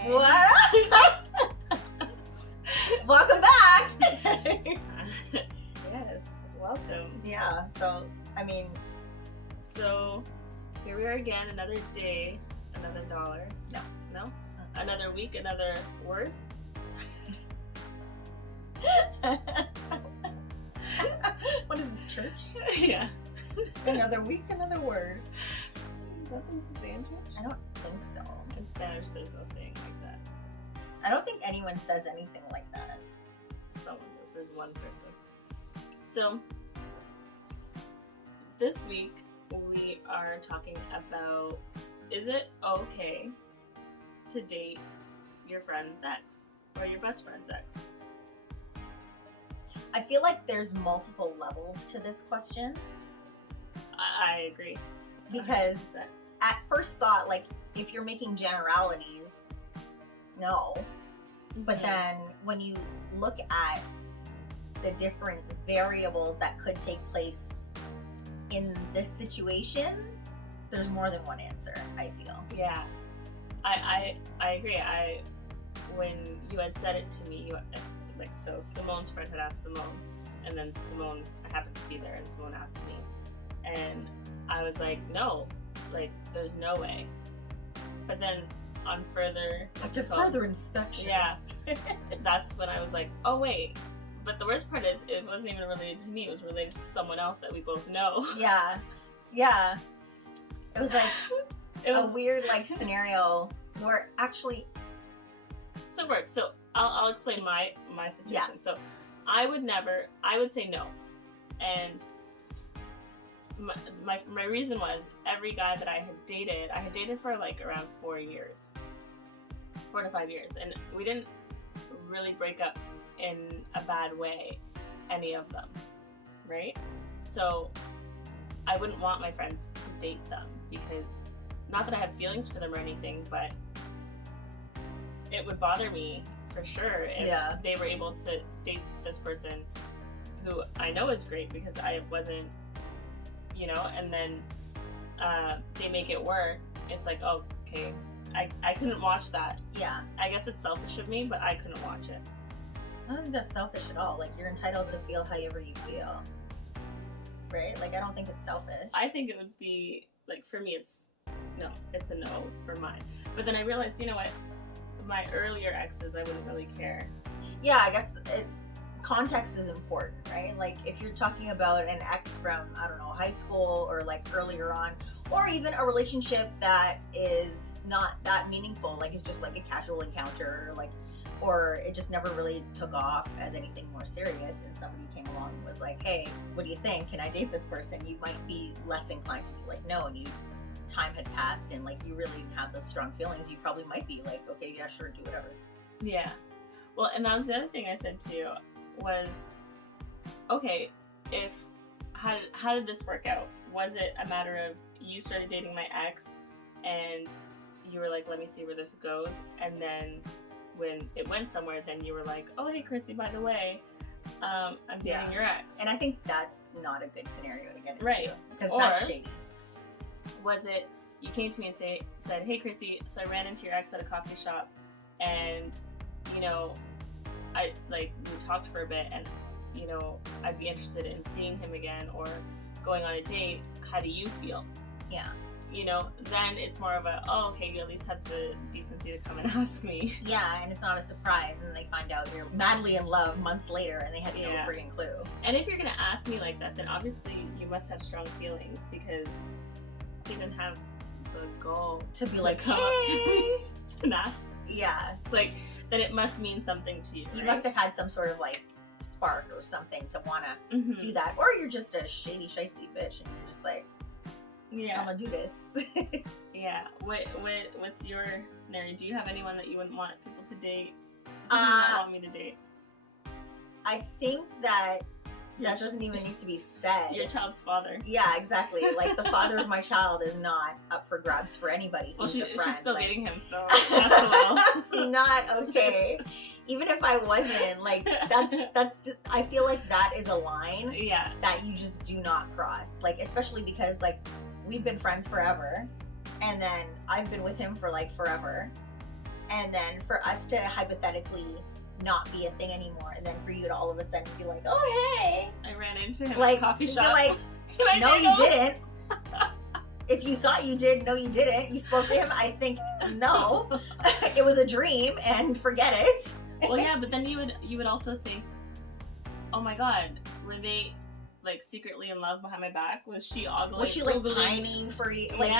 Hey. What? Welcome back. Yes, welcome. Yeah, so, I mean... So, here we are again, another day, another dollar. No. No? Another week, another word? What is this, church? Yeah. Another week, another word. Is that thing to say in church? I don't think so. In Spanish, there's no saying like that. I don't think anyone says anything like that. Someone does. There's one person. So, this week, we are talking about, is it okay to date your friend's ex or your best friend's ex? I feel like there's multiple levels to this question. I agree. 100%. Because at first thought, like, if you're making generalities, no. But then when you look at the different variables that could take place in this situation, there's more than one answer, I feel. Yeah. I agree. When you had said it to me, so Simone's friend had asked Simone, and then Simone, I happened to be there, and Simone asked me. And I was like, no, like, there's no way. But then on further... After further inspection. Yeah. That's when I was like, oh, wait. But the worst part is, it wasn't even related to me. It was related to someone else that we both know. Yeah. Yeah. It was like a weird, like, scenario where actually... So it works. So I'll explain my situation. Yeah. So I would say no. And my reason was, every guy that I had dated for like around 4 years. 4 to 5 years. And we didn't really break up in a bad way, any of them. Right? So I wouldn't want my friends to date them, because not that I have feelings for them or anything, but it would bother me for sure if they were able to date this person who I know is great, because I wasn't, and then they make it work. It's like, oh, okay, I couldn't watch that. Yeah. I guess it's selfish of me, but I couldn't watch it. I don't think that's selfish at all. Like, you're entitled to feel however you feel. Right? Like, I don't think it's selfish. I think it would be, like, for me, it's a no for mine. But then I realized, you know what? My earlier exes, I wouldn't really care. Yeah, I guess context is important, right? Like, if you're talking about an ex from, I don't know, high school, or like earlier on, or even a relationship that is not that meaningful, like it's just like a casual encounter, or it just never really took off as anything more serious, and somebody came along and was like, hey, what do you think? Can I date this person? You might be less inclined to be like, no, and time had passed and like you really didn't have those strong feelings. You probably might be like, okay, yeah, sure, do whatever. Yeah. Well, and that was the other thing I said to you was, okay, how did this work out? Was it a matter of you started dating my ex and you were like, let me see where this goes, and then when it went somewhere, then you were like, oh, hey, Chrissy, by the way, I'm dating your ex. And I think that's not a good scenario to get into. Right. Because that's shady. Was it you came to me and said, hey, Chrissy, so I ran into your ex at a coffee shop, and, we talked for a bit, and, I'd be interested in seeing him again or going on a date. How do you feel? Yeah. Then it's more of a, oh, okay, you at least had the decency to come and ask me. Yeah, and it's not a surprise, and they find out you're madly in love months later, and they had no freaking clue. And if you're going to ask me like that, then obviously you must have strong feelings, because to even have the gall to be like, come hey, up to me and ask, like, then it must mean something to you. You right? must have had some sort of like spark or something to want to do that, or you're just a shady, shiesty bitch, and you're just like, I'm gonna do this. Yeah. What's your scenario? Do you have anyone that you wouldn't want people to date? Do you not want me to date? I think that doesn't even need to be said. Your child's father. Yeah, exactly. Like, the father of my child is not up for grabs for anybody who's a friend. She's still dating him, so that's a little... That's not okay. Even if I wasn't, like, that's just, I feel like that is a line that you just do not cross. Like, especially because, like, we've been friends forever, and then I've been with him for, like, forever. and then for us to hypothetically not be a thing anymore, and then for you to all of a sudden be like, oh hey, I ran into him like, at a coffee shop. You're like, no, you didn't. If you thought you did, no, you didn't. You spoke to him. I think no, it was a dream, and forget it. Well, yeah, but then you would also think, oh my god, were they like secretly in love behind my back? Was she ogling? Was she like pining for you? Like,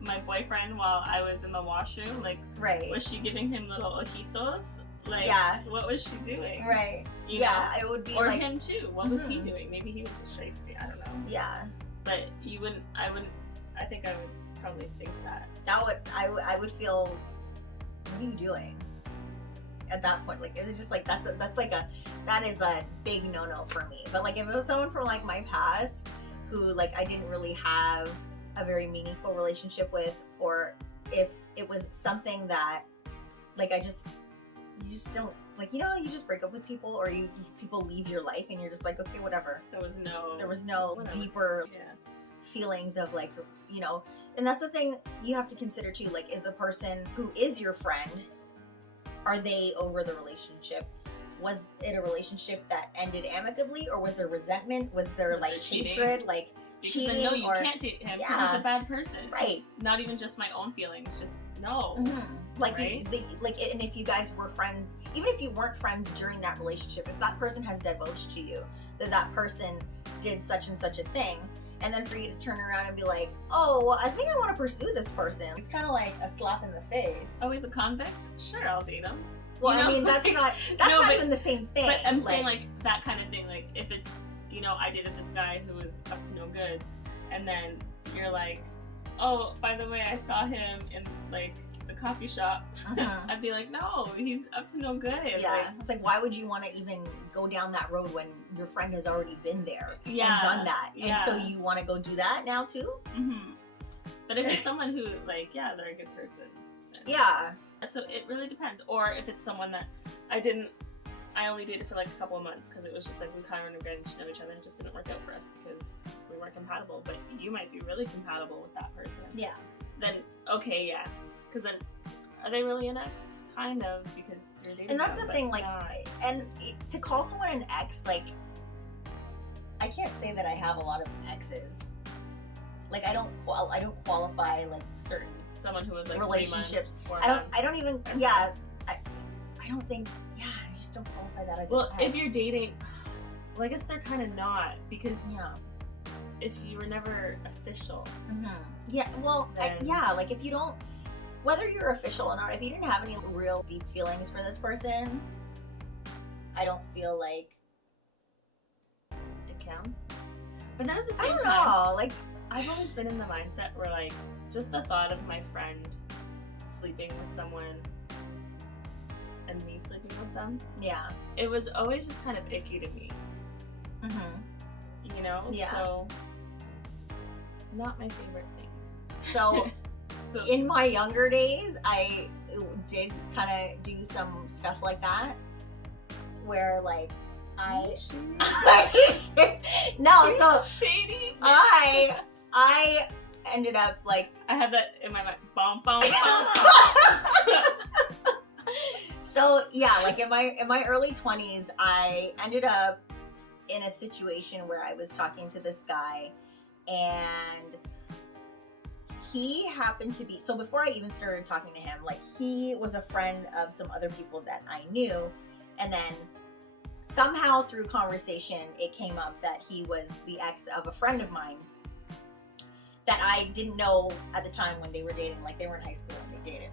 my boyfriend while I was in the washroom? Like, right? Was she giving him little ojitos? Like, what was she doing? Right. You know? It would be or like, him too. What was he doing? Maybe he was a shiesty. I don't know. Yeah. But you wouldn't. I wouldn't. I think I would probably think that. I would feel. What are you doing? At that point, like, it was just like that is a big no-no for me. But like, if it was someone from like my past who like I didn't really have a very meaningful relationship with, or if it was something that like you just don't like, you know, you just break up with people, or people leave your life and you're just like, okay, whatever. There was no deeper feelings of like, you know. And that's the thing you have to consider too, like, is the person who is your friend, are they over the relationship? Was it a relationship that ended amicably, or was there resentment? Was there like hatred, like cheating? No, you can't date him because he's a bad person. Right. Not even just my own feelings, just no. Mm-hmm. Like, right? And if you guys were friends, even if you weren't friends during that relationship, if that person has divulged to you that person did such and such a thing, and then for you to turn around and be like, oh, well, I think I want to pursue this person. It's kind of like a slap in the face. Oh, he's a convict? Sure, I'll date him. Well, you know? I mean, that's not even the same thing. But I'm saying, like, that kind of thing. Like, if it's, you know, I dated this guy who was up to no good, and then you're like, oh, by the way, I saw him in, like, the coffee shop. I'd be like, no, he's up to no good. Yeah. Like, it's like, why would you want to even go down that road when your friend has already been there and done that? And so you want to go do that now, too? Mm-hmm. But if it's someone who, like, they're a good person. Yeah. So it really depends. Or if it's someone that I only dated for like a couple of months because it was just like we kind of getting to know each other and it just didn't work out for us because we weren't compatible. But you might be really compatible with that person. Yeah. Then, okay, yeah. Because then, are they really an ex? Kind of, because you're dating And that's them, the thing, like, not. and to call someone an ex, like, I can't say that I have a lot of exes. Like, I don't qualify, like, certain someone who was like relationships. 3 months, 4 I months. don't even, I don't think, I just don't qualify that as an ex. If you're dating, well, I guess they're kind of not, because if you were never official. Mm-hmm. Yeah, well, like, if you don't, whether you're official or not, if you didn't have any real deep feelings for this person, I don't feel like it counts. But then at the same I don't time, know, like, I've always been in the mindset where, like, just the thought of my friend sleeping with someone and me sleeping with them, it was always just kind of icky to me. Mm-hmm. You know? Yeah. So, not my favorite thing. So, in my younger days, I did kind of do some stuff like that, where, like, shady. I ended up, like, I have that in my mind. Bum, bum, bum. So like in my early 20s, I ended up in a situation where I was talking to this guy, and he happened to be, so before I even started talking to him, like, he was a friend of some other people that I knew, and then somehow through conversation it came up that he was the ex of a friend of mine that I didn't know at the time when they were dating. Like, they were in high school when they dated.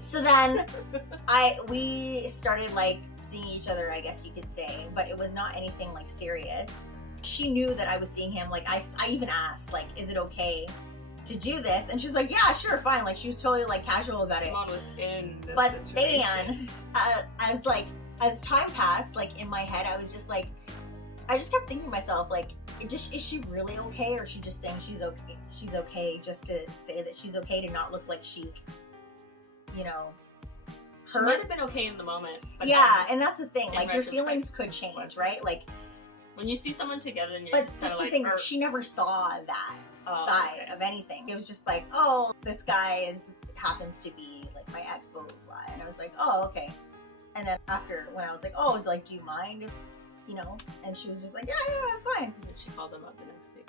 So then we started, like, seeing each other, I guess you could say, but it was not anything, like, serious. She knew that I was seeing him. Like, I even asked, like, is it okay to do this? And she was like, yeah, sure, fine. Like, she was totally, like, casual about Someone was in this but situation. then, as time passed, like, in my head, I was just like, I just kept thinking to myself, like, is she really okay, or is she just saying she's okay? She's okay just to say that she's okay, to not look like she's, you know, hurt. She might have been okay in the moment. But and that's the thing. Like, your feelings could change, right? Like, when you see someone together, and you're but just kind that's of the like, thing. She never saw that. side of anything. It was just like, oh, this guy happens to be like my ex, blah blah blah. And I was like, oh, okay. And then after, when I was like, oh, like, do you mind if, you know? And she was just like, yeah, that's fine. And she called him up the next week.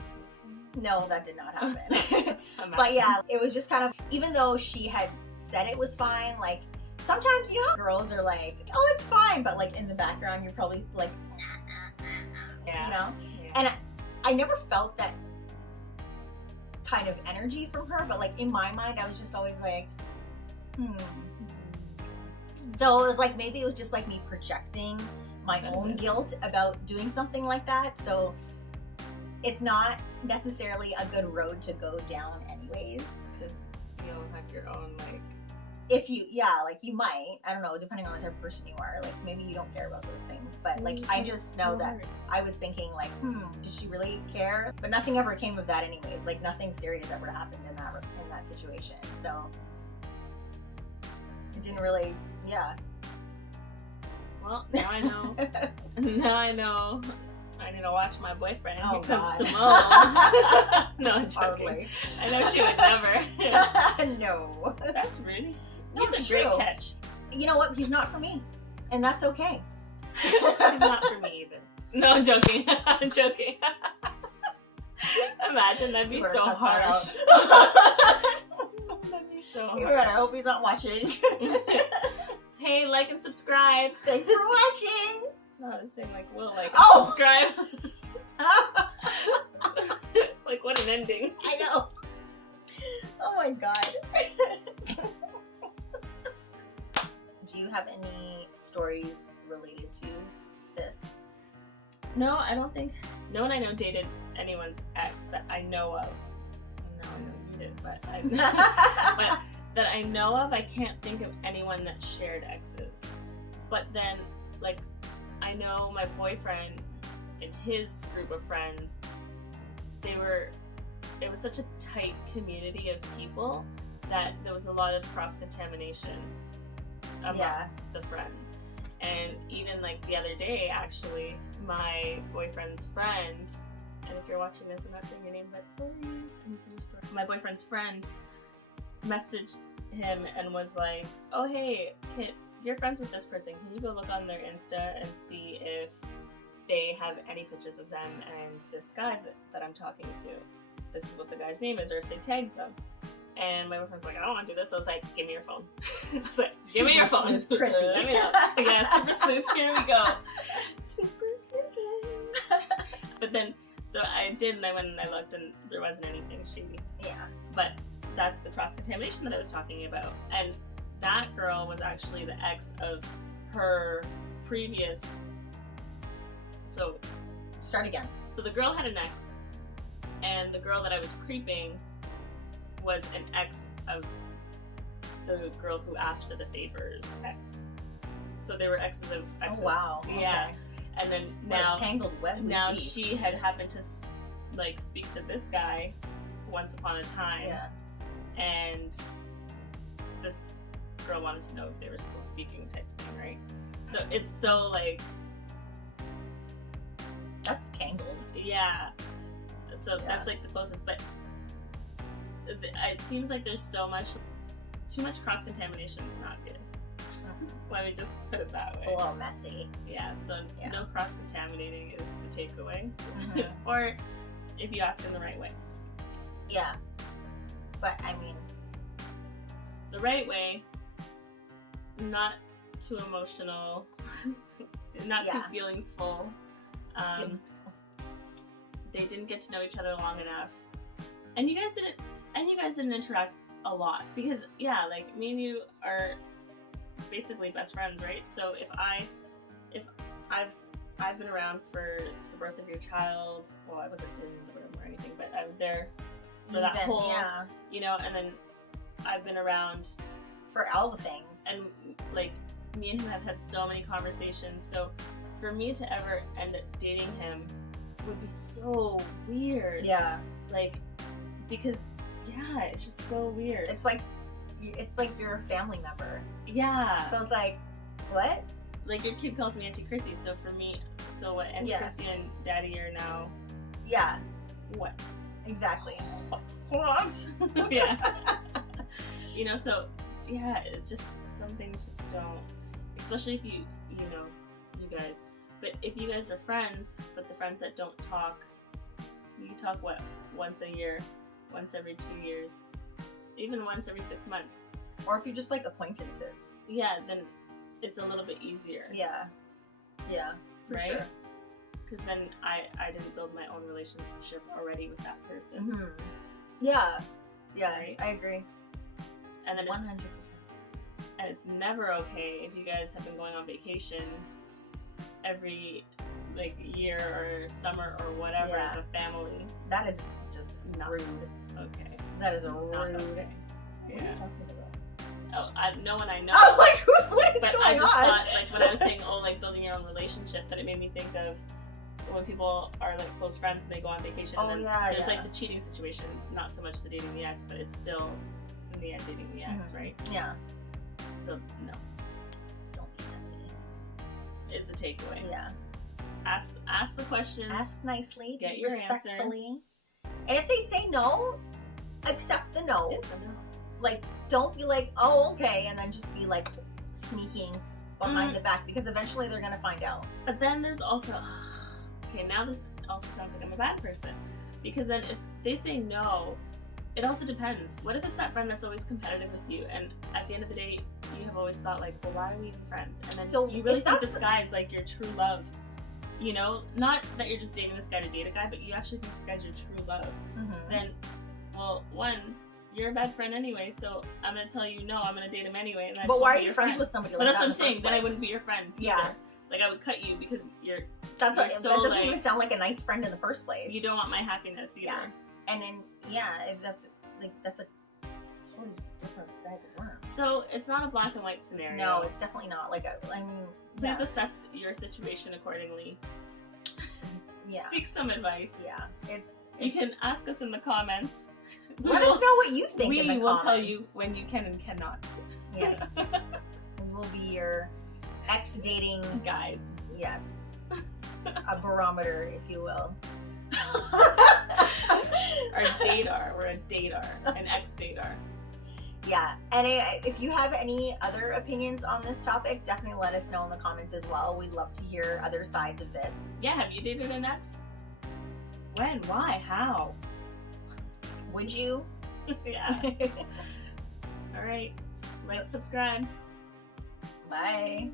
No, that did not happen. But yeah, it was just kind of, even though she had said it was fine, like, sometimes, you know how girls are like, oh, it's fine, but like in the background, you're probably like, yeah. you know? Yeah. And I never felt that kind of energy from her, but like in my mind, I was just always like, So it was like, maybe it was just like me projecting my own guilt about doing something like that. So it's not necessarily a good road to go down anyways. Because you'll have your own, like... If you, like you might, I don't know, depending on the type of person you are, like maybe you don't care about those things. But like, I just know that I was thinking like, did she really care? But nothing ever came of that anyways. Like nothing serious ever happened in that situation. So it didn't really, Well, now I know. Now I know. I need to watch my boyfriend. Oh, Here comes God. Simone. No, I'm joking. Hardly. I know she would never. No. That's rude. No, He's it's a great true. catch. You know what? He's not for me. And that's okay. He's not for me either. No, I'm joking. I'm joking. Imagine, that'd be so harsh. That'd be so harsh. You better hope he's not watching. Hey, like and subscribe. Thanks for watching. No, I was saying like, will like and Oh. subscribe. Like, what an ending. I know. Oh my god. Do you have any stories related to this? No, I don't think. No one I know dated anyone's ex that I know of. No, I know you did, but but that I know of, I can't think of anyone that shared exes. But then, like, I know my boyfriend and his group of friends, it was such a tight community of people that there was a lot of cross-contamination amongst the friends. And even like the other day, actually, my boyfriend's friend, and if you're watching this, I'm not saying your name, but sorry, I'm using your story. My boyfriend's friend messaged him and was like, oh hey, you're friends with this person, can you go look on their Insta and see if they have any pictures of them and this guy that I'm talking to, this is what the guy's name is, or if they tagged them. And my boyfriend's like, I don't want to do this. I was like, give me your phone. I was like, give me your phone. Chrissy. Let me know. Yeah, super sleuth. Here we go. Super sleuth. But then, so I did, and I went and I looked, and there wasn't anything shady. Yeah. But that's the cross-contamination that I was talking about. And that girl was actually the ex of her previous... So... Start again. So the girl had an ex, and the girl that I was creeping was an ex of the girl who asked for the favors ex. So they were exes of exes. Oh wow. Yeah. Okay. And then What now, a tangled web. now she had happened to like speak to this guy once upon a time. Yeah. And this girl wanted to know if they were still speaking type thing, right? So it's so like... That's tangled. Yeah. So that's like the closest, but it seems like there's too much cross-contamination is not good. Let me just put it that way. It's a little messy. Yeah, so no cross-contaminating is the takeaway. Mm-hmm. Or if you ask in the right way. Yeah. But, I mean... The right way, not too emotional, not too feelingsful. They didn't get to know each other long enough. And you guys didn't interact a lot. Because, like, me and you are basically best friends, right? So if I've been around for the birth of your child, well, I wasn't in the room or anything, but I was there for that whole, you know, and then I've been around for all the things. And, like, me and him have had so many conversations, so for me to ever end up dating him would be so weird. Yeah. Like, because, it's just so weird. It's like you're a family member. Yeah. So it's like, what? Like, your kid calls me Auntie Chrissy, so for me, so what, Auntie Chrissy and Daddy are now... Yeah. What? Exactly. What? Yeah. You know, so yeah, it just, some things just don't, especially if you know, you guys, but if you guys are friends, but the friends that don't talk, you talk what, once a year, once every 2 years, even once every 6 months. Or if you're just like acquaintances. Yeah, then it's a little bit easier. Yeah. Yeah, for right? sure. Because then I didn't build my own relationship already with that person. Mm-hmm. Yeah. Yeah, Right? I agree. And then 100%. And it's never okay if you guys have been going on vacation every like year or summer or whatever as a family. That is just Not rude. Okay. That is a Not rude. okay. What are you talking about? Oh, no one I know. Oh, like, what is But going I just on? thought, like, when I was saying, oh, like, building your own relationship, that it made me think of when people are, like, close friends and they go on vacation. Oh, and then yeah, there's, yeah. like, the cheating situation. Not so much the dating the ex, but it's still, in the end, dating the ex, Mhm. right? Yeah. So, no. Don't be messy. Is the takeaway. Yeah. Ask the questions. Ask nicely. Get your answer. respectfully. And if they say no, accept the no. It's a no. Like, don't be like, oh, okay, and then just be like sneaking behind Mm. the back, because eventually they're gonna find out. But then there's also, okay, now this also sounds like I'm a bad person. Because then if they say no, it also depends. What if it's that friend that's always competitive with you, and at the end of the day, you have always thought, like, well, why are we even friends? And then So you really if think that's- this guy is, like, your true love. You know? Not that you're just dating this guy to date a guy, but you actually think this guy's your true love. Mm-hmm. Then, well, one, you're a bad friend anyway, so I'm gonna tell you no, I'm gonna date him anyway. And I But just why won't are be you your friends friend. with somebody But like that's that what I'm in the saying. first Then I place? wouldn't be your friend. Yeah. Either. Like, I would cut you because you're That so, doesn't like- even sound like a nice friend in the first place. you don't want my happiness either. Yeah. And then, if that's a totally different bag of worms. So it's not a black and white scenario. No, it's definitely not. Like, I mean, Please yeah. assess your situation accordingly. Yeah. Seek some advice. Yeah. It's You can ask us in the comments. let us know what you think in the We will comments. tell you when you can and cannot. Yes. We'll be your ex-dating, Guides. yes, a barometer, if you will. Our datar. We're a datar. An ex-datar. Yeah, and if you have any other opinions on this topic, definitely let us know in the comments as well. We'd love to hear other sides of this. Yeah, have you dated an ex? When? Why? How? Would you? Yeah. All right. Like, subscribe. Bye.